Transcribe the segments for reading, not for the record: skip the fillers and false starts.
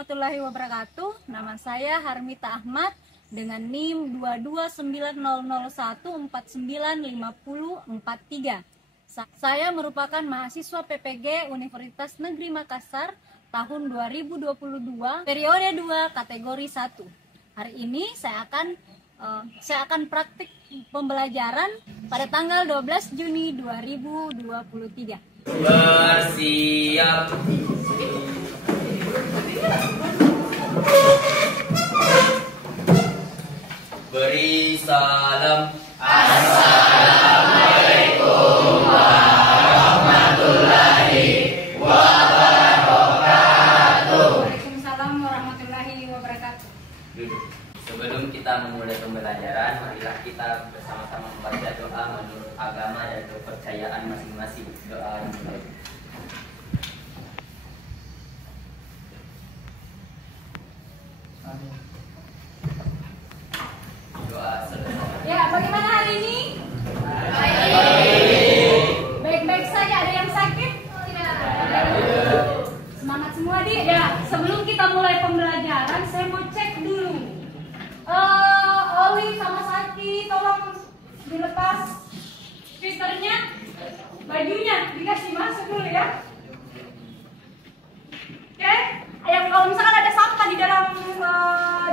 warahmatullahi wabarakatuh. Nama saya Harmita Ahmad dengan NIM 22901495043. Saya merupakan mahasiswa PPG Universitas Negeri Makassar tahun 2022, periode 2, kategori 1. Hari ini saya akan praktik pembelajaran pada tanggal 12 Juni 2023. Bersiap. Beri salam. Assalamualaikum warahmatullahi wabarakatuh. Waalaikumsalam warahmatullahi wabarakatuh. Sebelum kita memulai pembelajaran, marilah kita bersama-sama membaca doa menurut agama dan kepercayaan masing-masing. Doa dimulai. Doa selesai. Ya, bagaimana hari ini? Baik-baik saja. Ada yang sakit? Tidak. Semangat semua, Dik. Ya, sebelum kita mulai pembelajaran, saya mau cek dulu. Oli sama Saki, tolong dilepas speakernya, bajunya dikasih masuk dulu ya. Oke, kalau misalkan ada sampah di dalam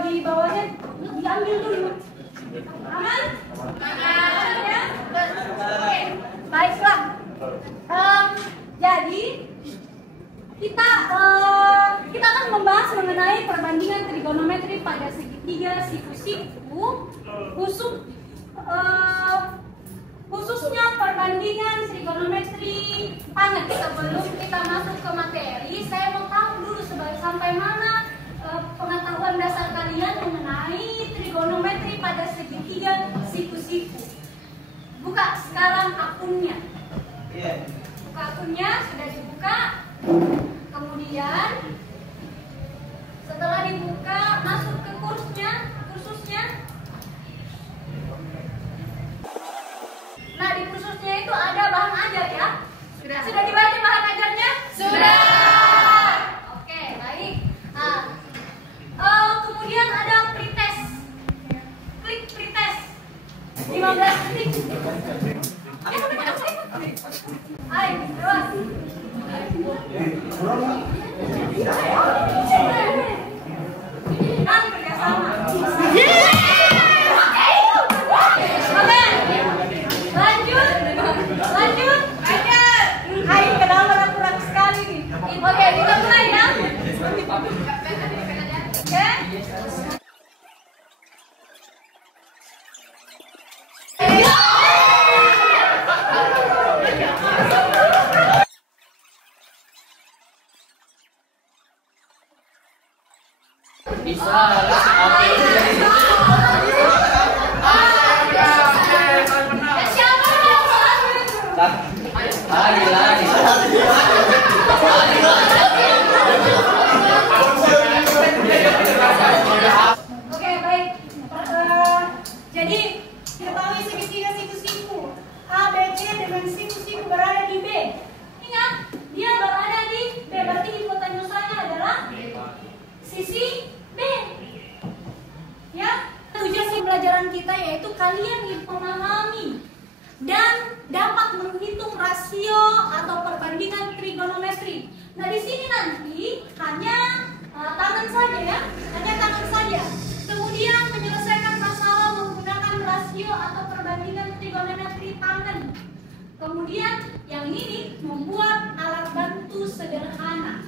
di bawahnya, diambil dulu. Aman? Aman ya? Oke, baiklah. Jadi kita akan membahas mengenai perbandingan trigonometri pada segitiga siku-siku, khususnya perbandingan trigonometri tangan. Sebelum kita masuk ke materi, saya mau tahu dulu sampai mana pengetahuan dasar kalian mengenai trigonometri pada segitiga siku-siku. Buka sekarang akunnya. Buka akunnya, sudah dibuka. Kemudian setelah dibuka, masuk ke kursusnya. Nah, di kursusnya itu ada bahan ajar ya. Sudah dibaca bahan ajarnya? Sudah. Oke, baik. Kemudian ada pretest. Klik pretest. 15 detik. Ayo, terus. Kan kerjasama. Lanjut. Ayo, kedengaran kurang sekali nih. Oke, kita mulai ya. Oke. Bisa. Lari. Oke, baik. Jadi ketahui segitiga siku-siku A, B, C dengan siku-siku berada di B. Ingat, dia berada di B, berarti hipotenusanya adalah sisi B. Ya, tujuan pembelajaran kita yaitu kalian memahami dan dapat menghitung rasio atau perbandingan trigonometri. Nah, di sini nanti hanya tangan saja ya, hanya tangan saja. Kemudian menyelesaikan masalah menggunakan rasio atau perbandingan trigonometri tangan. Kemudian yang ini membuat alat bantu sederhana,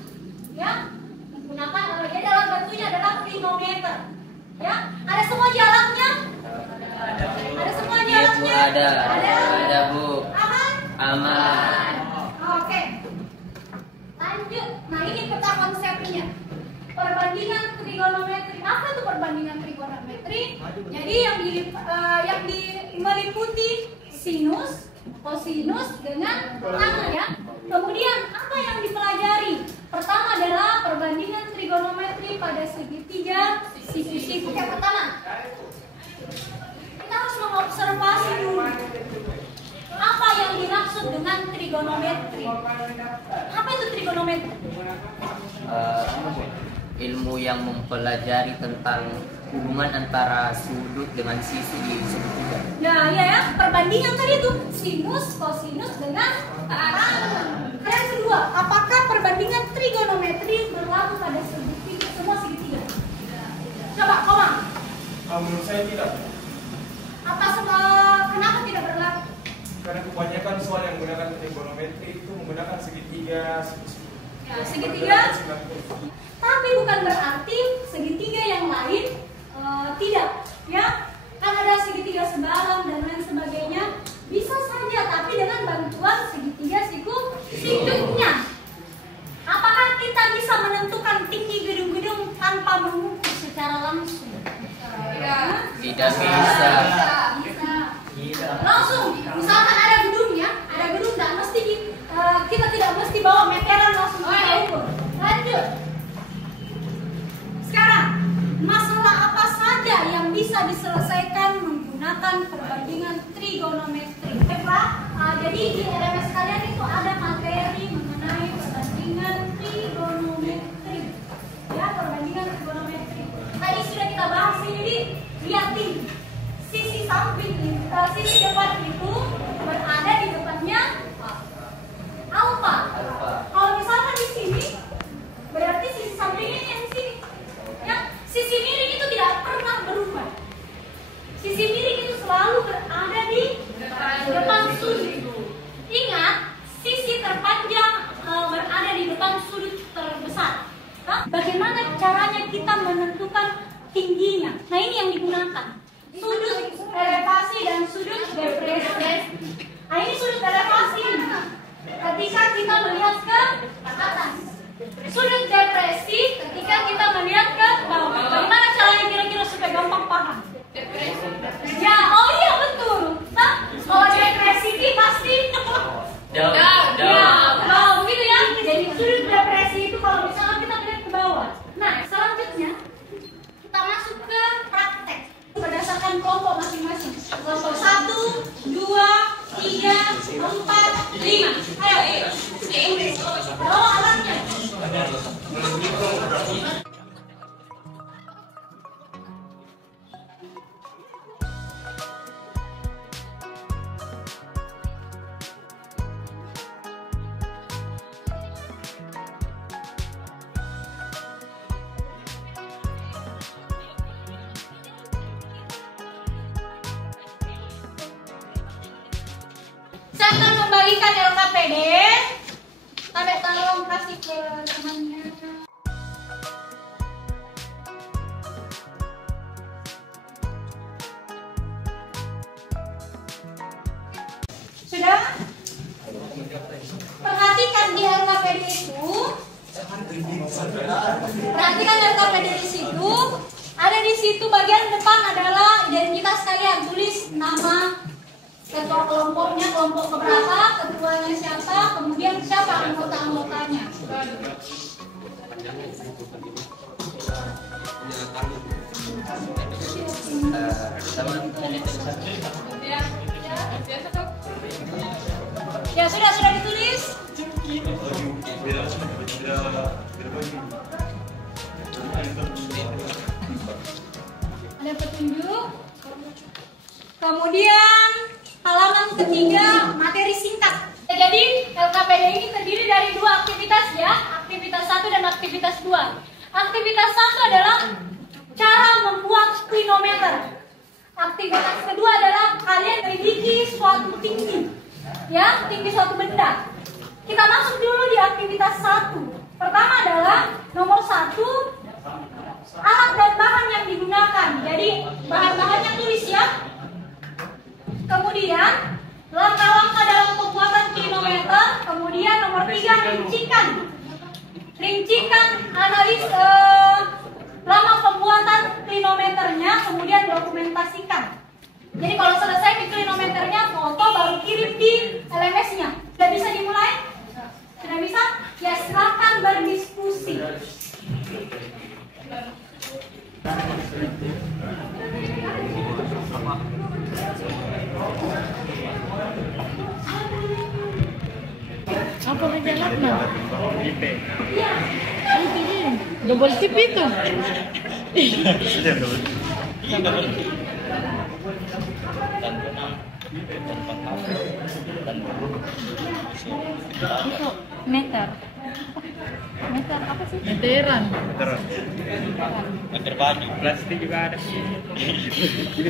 ya, menggunakan jadi alat bantunya adalah trigonometer. Ya, ada semua jalannya? Ada semua jalannya? Ada Bu. Aman. Oke. Lanjut. Nah, ini peta konsepnya. Perbandingan trigonometri. Apa itu perbandingan trigonometri? Jadi yang meliputi sinus, kosinus dengan tangen ya. Kemudian apa yang dipelajari? Pertama adalah perbandingan trigonometri pada segitiga siku-siku. Yang pertama, kita harus mengobservasi dulu apa yang dimaksud dengan trigonometri. Apa itu trigonometri? ilmu yang mempelajari tentang hubungan antara sudut dengan sisi di segitiga. Ya, iya ya, perbandingan tadi itu sinus, kosinus dengan tan. Yang kedua, apakah perbandingan trigonometri berlaku pada segitiga, semua segitiga? Coba, Komang. Menurut saya tidak. Kenapa tidak berlaku? Karena kebanyakan soal yang menggunakan trigonometri itu menggunakan segitiga, Ya, segitiga. Tapi bukan berarti segitiga yang lain tidak, ya. Kan ada segitiga sebaran dan lain sebagainya. Bisa saja, tapi dengan bantuan segitiga sikutnya. Apakah kita bisa menentukan tinggi gedung-gedung tanpa mengukur secara langsung? Tidak bisa. Langsung, misalkan ada gedung ya, ada gedung dan mesti kita tidak mesti bawa meteran langsung kita ukur. Lanjut. Sekarang, masalah apa saja yang bisa diselesaikan menggunakan perbandingan trigonometri? Jadi di LMS kalian itu ada materi mengenai perbandingan trigonometri. Ya, perbandingan trigonometri. Tadi sudah kita bahas ini, lihat nih. Sisi samping, sisi depan itu berada di depannya alfa. Kalau misalkan di sini, berarti sisi sampingnya yang di sini. Ya, sisi miring itu tidak pernah berubah. Sisi miring itu selalu berada di depan sudut. Ingat, sisi terpanjang berada di depan sudut terbesar. Bagaimana caranya kita menentukan tingginya? Nah, ini yang digunakan. Sudut elevasi dan sudut depresi. Nah, ini sudut elevasi. Ketika kita melihat ke atas. Sudut depresi ketika kita melihat ke bawah. Bagaimana caranya kira-kira supaya gampang paham? Ya, oh iya betul. Nah, kalau depresi ini pasti Jauh. begitu ya. Jadi sudut depresi itu kalau misalnya kita melihat ke bawah. Nah, selanjutnya kita masuk ke praktek berdasarkan kelompok masing-masing. Kelompok 1, 2, 3, 4, 5. Ayo. Bawa alatnya. Saya akan membagikan LKPD. Sampai tolong kasih ke temannya. Sudah? Perhatikan di LKPD itu. Perhatikan LKPD di situ. Ada di situ bagian depan adalah identitas kalian. Tulis nama ketua kelompoknya, kelompok keberapa, ketuanya siapa, kemudian siapa anggota-anggotanya. Ya sudah ditulis. Ada petunjuk. Kemudian halaman ketiga, materi singkat. Jadi LKPD ini terdiri dari dua aktivitas ya, aktivitas 1 dan aktivitas 2. Aktivitas 1 adalah cara membuat klinometer. Aktivitas kedua adalah kalian memiliki suatu tinggi, ya, tinggi suatu benda. Kita masuk dulu di aktivitas 1. Pertama adalah nomor 1, alat dan bahan yang digunakan. Jadi bahan-bahannya tulis ya. Kemudian langkah-langkah dalam pembuatan klinometer. Kemudian nomor 3, rincikan analis lama pembuatan klinometernya. Kemudian dokumentasikan. Jadi kalau selesai di klinometernya, foto baru kirim di LMS-nya. Sudah bisa dimulai? Sudah bisa? Ya, silakan berdiskusi. Apa menjalankan? Iya. Double tip itu. Meter. Meter apa sih? Meteran. Meter baju. Plastik juga ada. Ini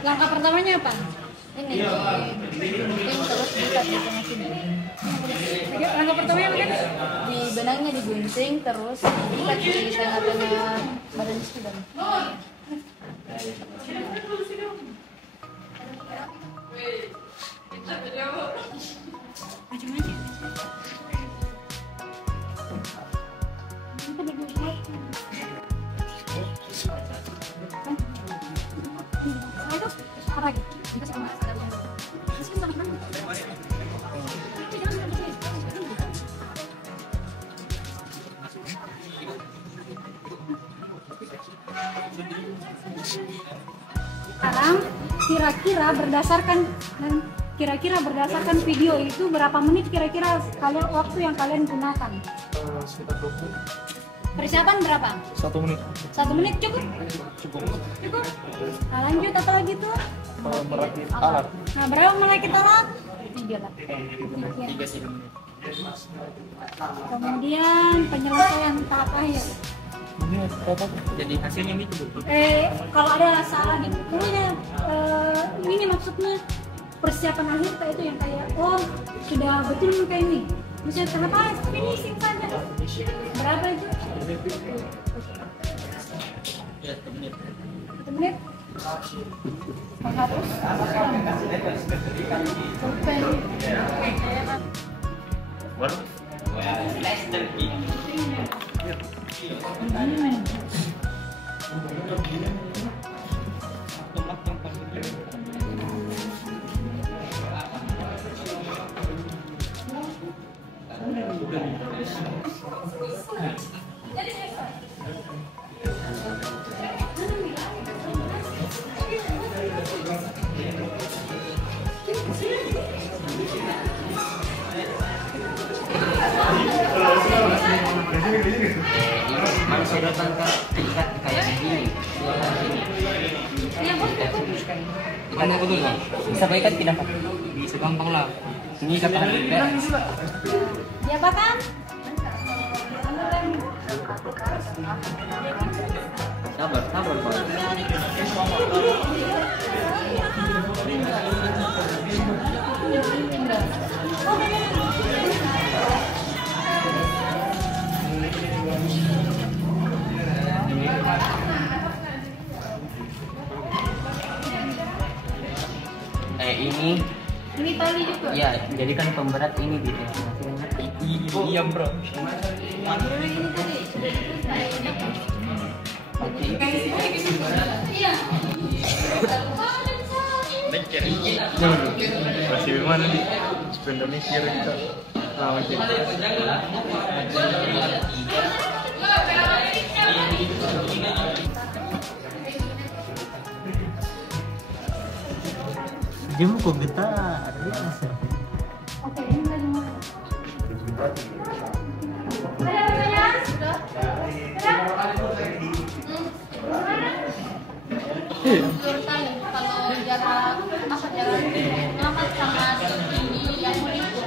Langkah pertamanya apa? Ini. Terus kita di tengah sini. Langkah pertamanya apa kan? Di benangnya digunting terus diikat di tengah-tengah badan student. Macam aja. Sekarang kira-kira berdasarkan video itu berapa menit kira-kira kalian waktu yang kalian gunakan? Sekitar 20. Persiapan berapa? 1 menit. 1 menit cukup? Cukup. Cukup. Nah, lanjut apa lagi tuh? Merakit alat. Nah, berapa merakit alat? 3 lah. 3 Kemudian penyelesaian tahap akhir. Jadi hasilnya itu Kalau ada salah di pokoknya ini maksudnya persiapan akhir kayak itu yang kayak sudah betul kayak ini. Misalnya tahap akhir finishing saja. Berapa itu? ya 1 menit. 1 menit. 100. Sampai. Baru manusia datang tingkat kayak begini. Ikannya betul nggak? Bisa baikan tidak Pak? Bisa gampang lah. Ini kata Jabatan. sabar Pak. Ini tali juga. Ya, jadi kan pemberat ini gitu. Iya bro. Ini tadi. Oke. Iya. Masih gimana nih? Sepeda mikir kita. Dia mau komentar. Oke, ini lagi mau. Ada pertanyaan? Sudah? Kalau jarak lama sama ini yang meliput.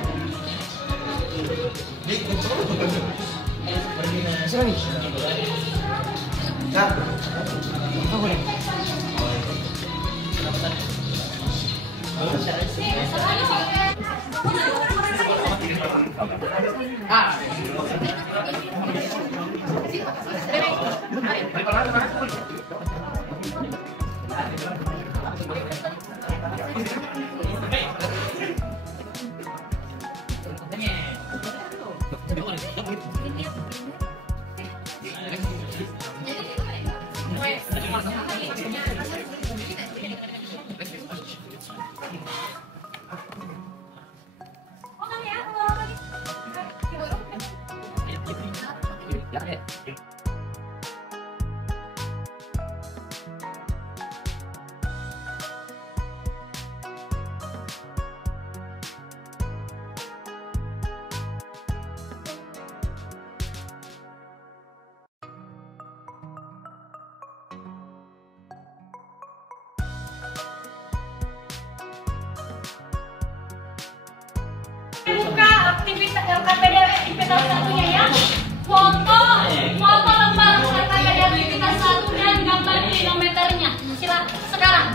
LKPD aktivitas satunya ya. Foto lembar LKPD aktivitas 1 dan gambar kilometernya. Sila sekarang.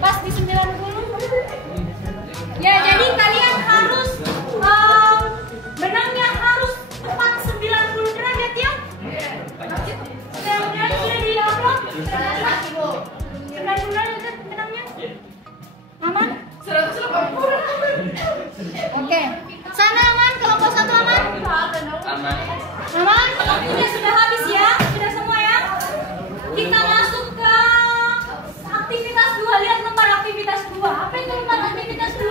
Pas di 90. Ya, jadi kalian harus benangnya harus tepat 90 derajat ya. Kemudian sudah di-upload. 90 derajat benangnya. Aman? 180. Oke. Sana aman, kelompok 1 aman? Aman. Aman? Waktunya sudah habis ya? Sudah semua ya? Kita masuk ke aktivitas 2. Lihat lembar aktivitas 2. Apa itu lembar aktivitas 2?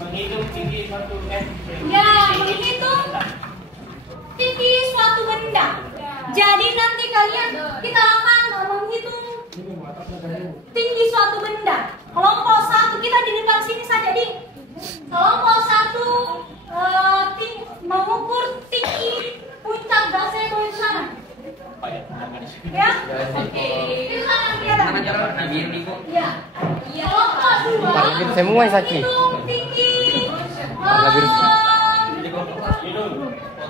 Menghitung tinggi suatu Ya, menghitung tinggi suatu benda. Jadi nanti kita akan menghitung tinggi suatu benda. Kelompok 1 kita di depan sini saja di. Kelompok 1 mengukur tinggi puncak gazebo itu sana. Ya? Oke. Itu sana kelihatan. Warna biru nih, Bu. Ya. Kelompok 2 Itu semua Saki. menghitung tinggi Warna biru.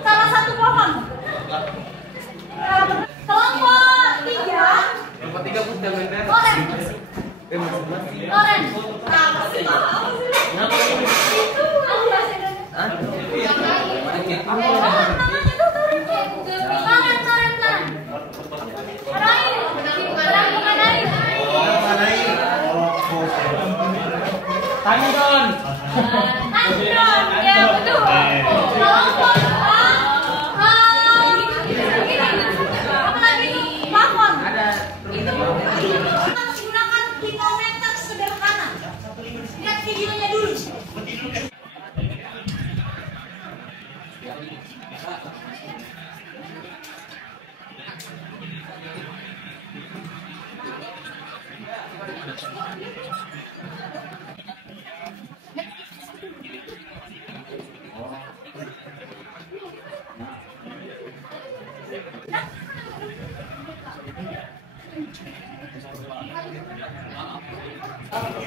salah satu pohon. Kelompok 3 oren. Apa sih? Itu namanya tuh kanan. Tandon. Ya betul. Kelompok 4 apa lagi? Plafon. Kita menggunakan picometer sederhana. Lihat videonya dulu.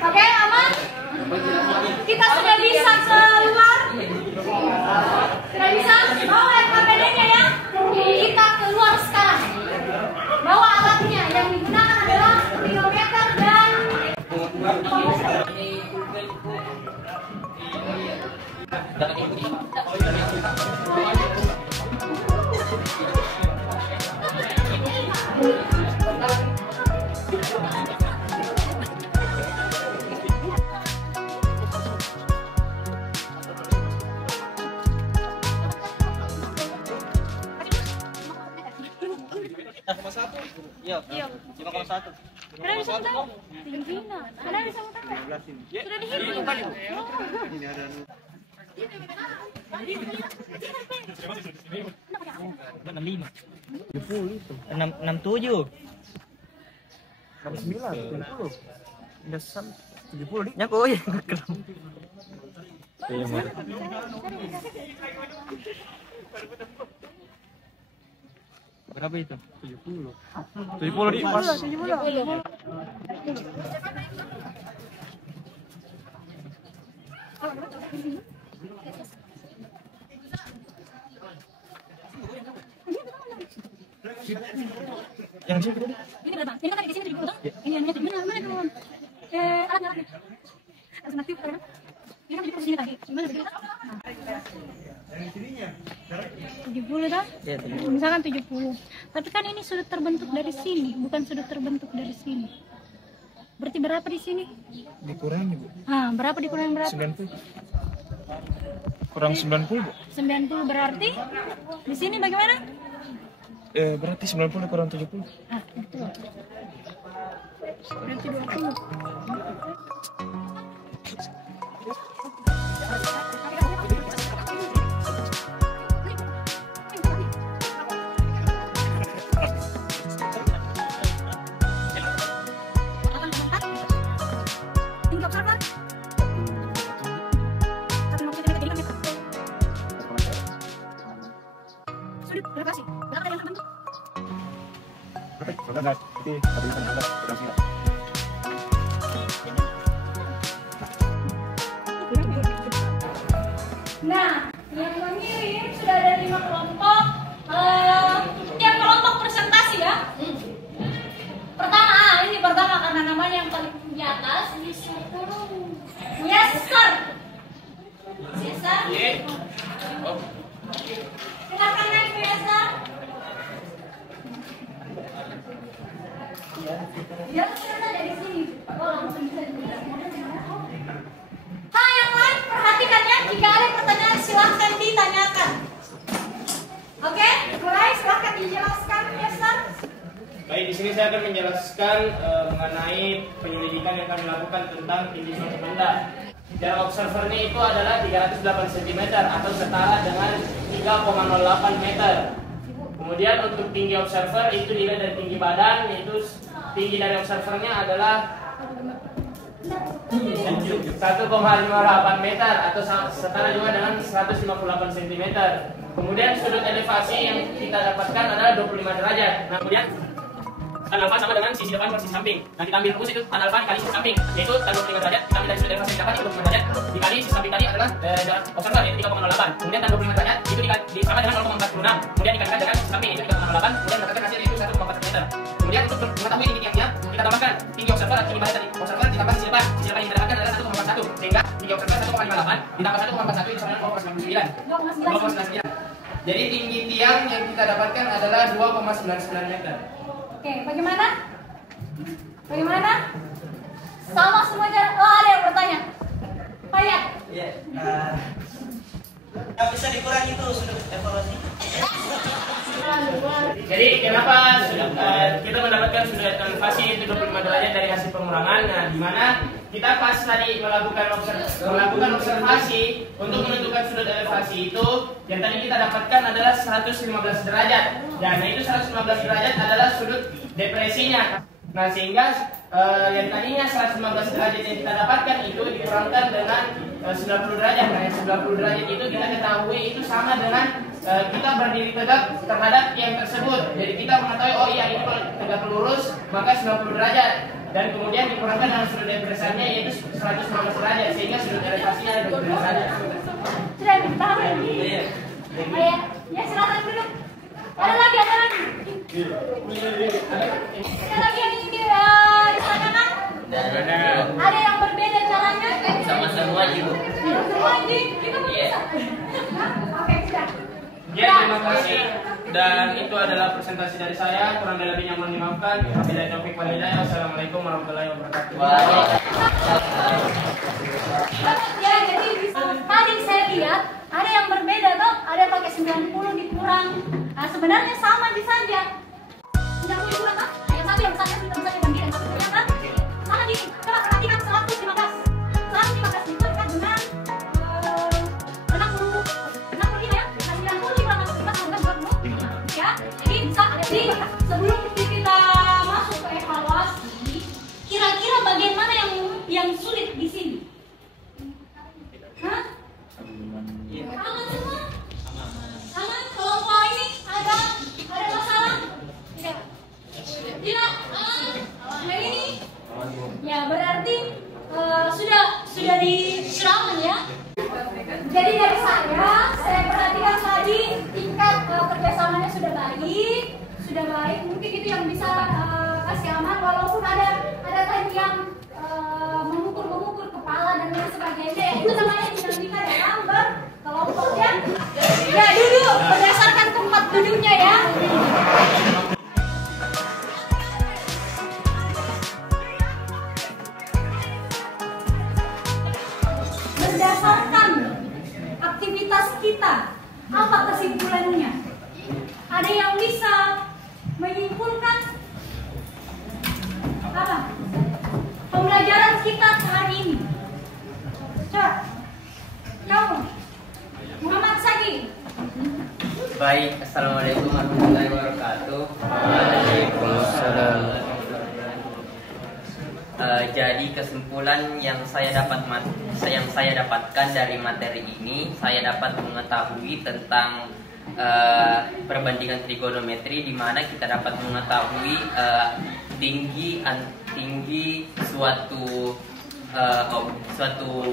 Oke, aman? Kita sudah bisa keluar? Sudah bisa? Bawa LKPD-nya ya. Kita keluar sekarang. Bawa alatnya. Yang digunakan adalah kilometer dan Iya. 5,1. Kalian bisa tahu? Kalian bisa tahu? Sudah dihitung. Enam tujuh. 69, 70. Udah 70 nih. Nyako ya. Iya, Mas. Berapa itu? 70. 70 di pas. 70. Yang sini tadi. Ini berapa? Ini kan di sini 70 toh? Ini yang mana? Mana belum? Alatnya. Alternatif kan? Ini kan di sini tadi. Gimana? 70 dah? Ya, Misalkan 70. Tapi kan ini sudut terbentuk dari sini, bukan sudut terbentuk dari sini. Berarti berapa di sini? Dikurangi, Bu. Berapa dikurangi berapa? 90. Kurang 90, Bu. 90 berarti di sini bagaimana? Berarti 90 kurang 70. Betul. Berarti 20. Nah, yang mengirim sudah ada 5 kelompok. Tiap kelompok presentasi ya. Pertama, ini pertama karena namanya yang paling di atas. Yes, sir. Yes, sir. Silakan naik, yes, sir. Ya, sudah dari sini. Oh, langsung bisa dilihat. Yang lain perhatikan ya, jika ada pertanyaan silahkan ditanyakan. Oke, mulai silahkan dijelaskan, ya, Sir. Baik, di sini saya akan menjelaskan mengenai penyelidikan yang kami lakukan tentang tinggi suatu benda. Jarak observernya itu adalah 308 cm atau setara dengan 3,08 meter. Kemudian untuk tinggi observer itu nilai dari tinggi badan, yaitu tinggi dari observernya adalah 1,58 meter atau setara juga dengan 158 cm. Kemudian sudut elevasi yang kita dapatkan adalah 25 derajat. Nah, kemudian tan alfa sama dengan sisi depan per sisi samping. Nah, kita ambil rumus itu tan alfa dikali sisi samping, yaitu tan 25 derajat. Kita ambil dari sudut elevasi yang dapat itu 25 derajat dikali sisi samping tadi adalah jarak observer yaitu 3,08. Kemudian tan 25 derajat itu sama dengan 0,46. Kemudian dikalikan dengan sisi samping itu 3,08. Kemudian mendapatkan hasil yaitu 1,4 meter. Kemudian untuk mengetahui tinggi tiangnya, kita tambahkan tinggi observer atau tinggi badan tadi. Observer ditambah sisi depan. Sisi depan yang kita dapatkan adalah 1,41. Sehingga tinggi observer 1,58 ditambah 1,41 itu sama dengan 2,99. Jadi tinggi tiang yang kita dapatkan adalah 2,99 meter. Oke, bagaimana? Bagaimana? Sama semua jarak. Oh, ada yang bertanya. Pak ya? Iya. Bisa dikurangi itu sudut evaluasi. Jadi kenapa kita mendapatkan sudut elevasi itu 25 derajat dari hasil pengurangan? Nah, di mana kita pas tadi melakukan observasi untuk menentukan sudut elevasi itu, yang tadi kita dapatkan adalah 115 derajat. Dan itu 115 derajat adalah sudut depresinya. Nah, sehingga yang tadinya 115 derajat yang kita dapatkan itu dikurangkan dengan 90 derajat. Nah, yang 90 derajat itu kita ketahui itu sama dengan kita berdiri tegak terhadap tiang tersebut. Jadi kita mengetahui, oh iya ini kalau tegak lurus maka 90 derajat. Dan kemudian dikurangkan dengan sudut depresiannya yaitu 115 derajat, sehingga sudut elevasinya ada 12 derajat. Sudah dipahami? Iya. Ya, silakan duduk. Ada lagi, ada lagi. Ada lagi yang ingin ditanyakan? Ada yang berbeda caranya? Sama semua ibu. Semua ini kita bisa. Oke, sudah. Ya, terima kasih. Dan itu adalah presentasi dari saya. Kurang lebihnya mohon dimaafkan. Wabillahi taufiq wal hidayah. Wassalamualaikum warahmatullahi wabarakatuh. Ya, jadi tadi saya lihat ada yang berbeda toh. Ada pakai 90 dikurang. Nah, sebenarnya sama aja saja. 90 dikurang kan? Yang satu yang besarnya sudah besar yang satu kecilnya kan? Sama gini. Coba perhatikan 115. 115 itu dekat dengan 60 ya. 90 dikurang 115 ya. Jadi bisa ada di sebelum kita masuk ke evaluasi, kira-kira bagian mana yang sulit di sini? Hah? Aman semua? Aman? Kelompok ini ada masalah? Tidak. Tidak? Aman? Nah ini? Ya berarti sudah aman ya. Jadi dari saya perhatikan tadi tingkat kerjasamanya sudah baik. Mungkin itu yang bisa kasih aman, walaupun ada tadi yang mengukur kepala dan lain sebagainya. Itu namanya dinamika ya. Ya, duduk berdasarkan tempat duduknya ya. Berdasarkan aktivitas kita, apa kesimpulannya? Ada yang bisa menyimpulkan apa pembelajaran kita hari ini? Coba, kamu, Muhammad Sagi. Baik, assalamualaikum warahmatullahi wabarakatuh. Waalaikumsalam. Jadi kesimpulan yang saya dapatkan dari materi ini, saya dapat mengetahui tentang perbandingan trigonometri, di mana kita dapat mengetahui tinggi suatu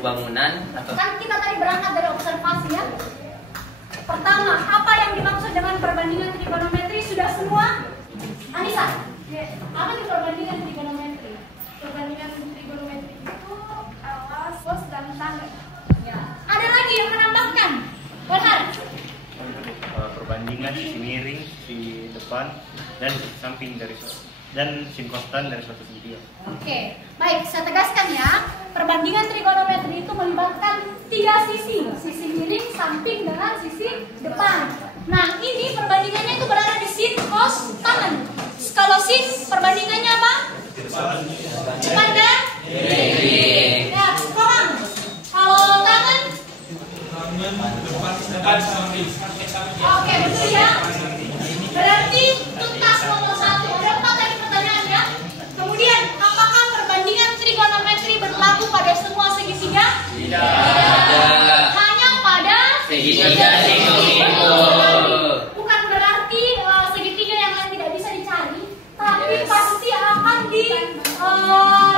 bangunan atau Kan kita tadi berangkat dari observasi ya. Pertama, apa yang dimaksud dengan perbandingan trigonometri sudah semua? Anissa, apa itu perbandingan trigonometri? Perbandingan trigonometri itu alas, pos, dan tangga. Ya. Ada lagi yang menambahkan? Benar. Perbandingan sisi miring, sisi depan, dan sisi samping dari dan sin konstan dari suatu segitiga. Oke, baik, saya tegaskan ya. Perbandingan trigonometri itu melibatkan 3 sisi, sisi miring, samping, dengan sisi depan. Nah, ini perbandingannya itu berada di sin, cos, tangan. Kalau sin, perbandingannya apa? Depan dan miring. Ya, sekarang kalau tangan? Oke, betul ya. Berarti tuntas nomor 1. Ada 4 tadi pertanyaannya. Kemudian, apakah perbandingan trigonometri berlaku pada semua segitiga? tidak. Hanya pada Segitiga siku-siku. Bukan berarti segitiga yang lain tidak bisa dicari, tapi pasti akan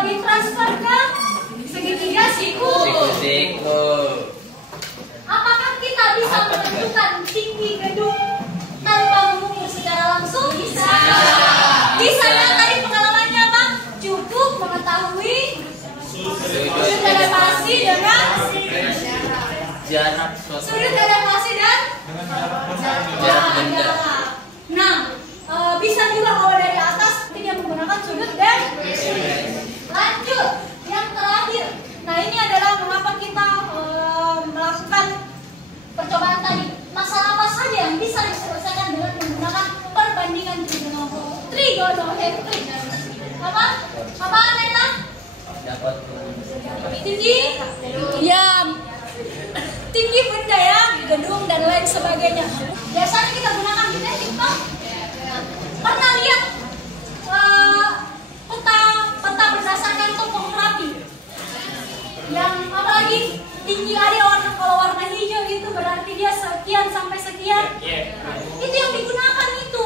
ditransfer ke segitiga Siku-siku. Apakah kita bisa menentukan tinggi gedung tanpa mengukur secara langsung? Bisa. Bisa ya, tadi pengalamannya apa? Cukup mengetahui sudut elevasi dengan Jarak suatu sudut elevasi dan jarak benda. Nah, bisa juga kalau dari atas dia menggunakan sudut dan lanjut yang terakhir. Nah, ini adalah mengapa kita melakukan percobaan tadi. Masalah apa saja yang bisa diselesaikan dengan menggunakan perbandingan trigonometri? Apa? Apa Neta? Dapat Tinggi? Ya, tinggi benda ya, gedung dan lain sebagainya. Biasanya kita gunakan di TikTok. Pernah lihat peta berdasarkan topografi? Yang apalagi tinggi ada warna, kalau warna hijau itu berarti dia sekian sampai sekian. Itu yang digunakan itu.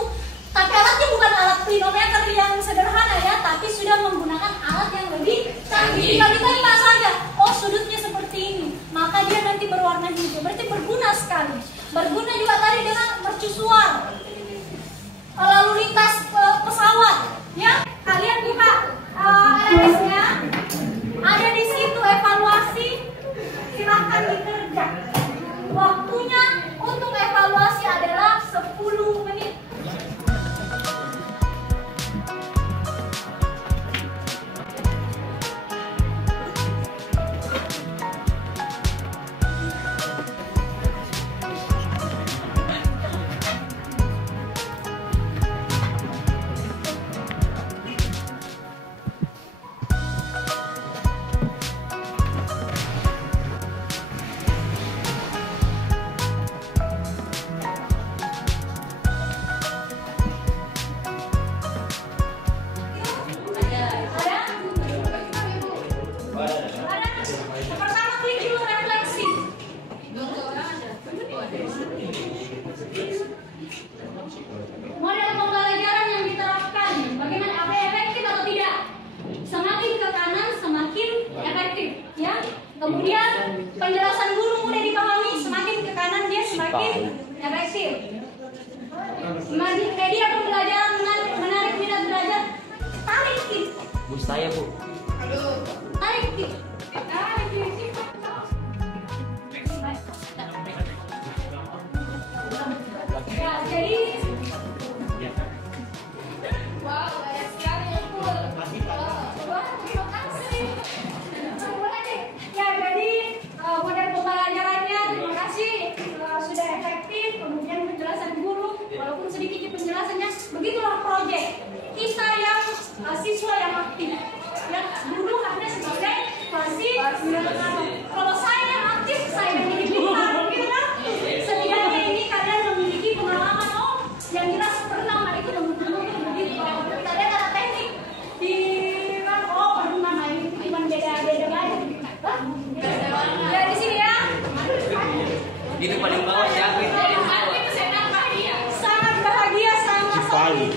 Tapi alatnya bukan alat plinometer yang sederhana ya, tapi sudah menggunakan alat yang lebih canggih. Tinggal ditembak saja, oh sudutnya seperti ini, maka dia nanti berwarna hijau. Berarti berguna sekali. Berguna juga tadi dengan mercusuar lalu lintas pesawat. Ya, kalian buka LMS-nya, ada di situ evaluasi. Silahkan dikerja. Waktunya untuk evaluasi adalah 10 menit. Pertama klik dulu refleksi. Model pembelajaran yang diterapkan, bagaimana, apa efektif atau tidak? Semakin ke kanan semakin efektif, ya. Kemudian penjelasan guru mudah dipahami, semakin ke kanan dia semakin efektif. Media pembelajaran menarik minat belajar, tarik tip. Bu saya bu. Tarik tip. kali.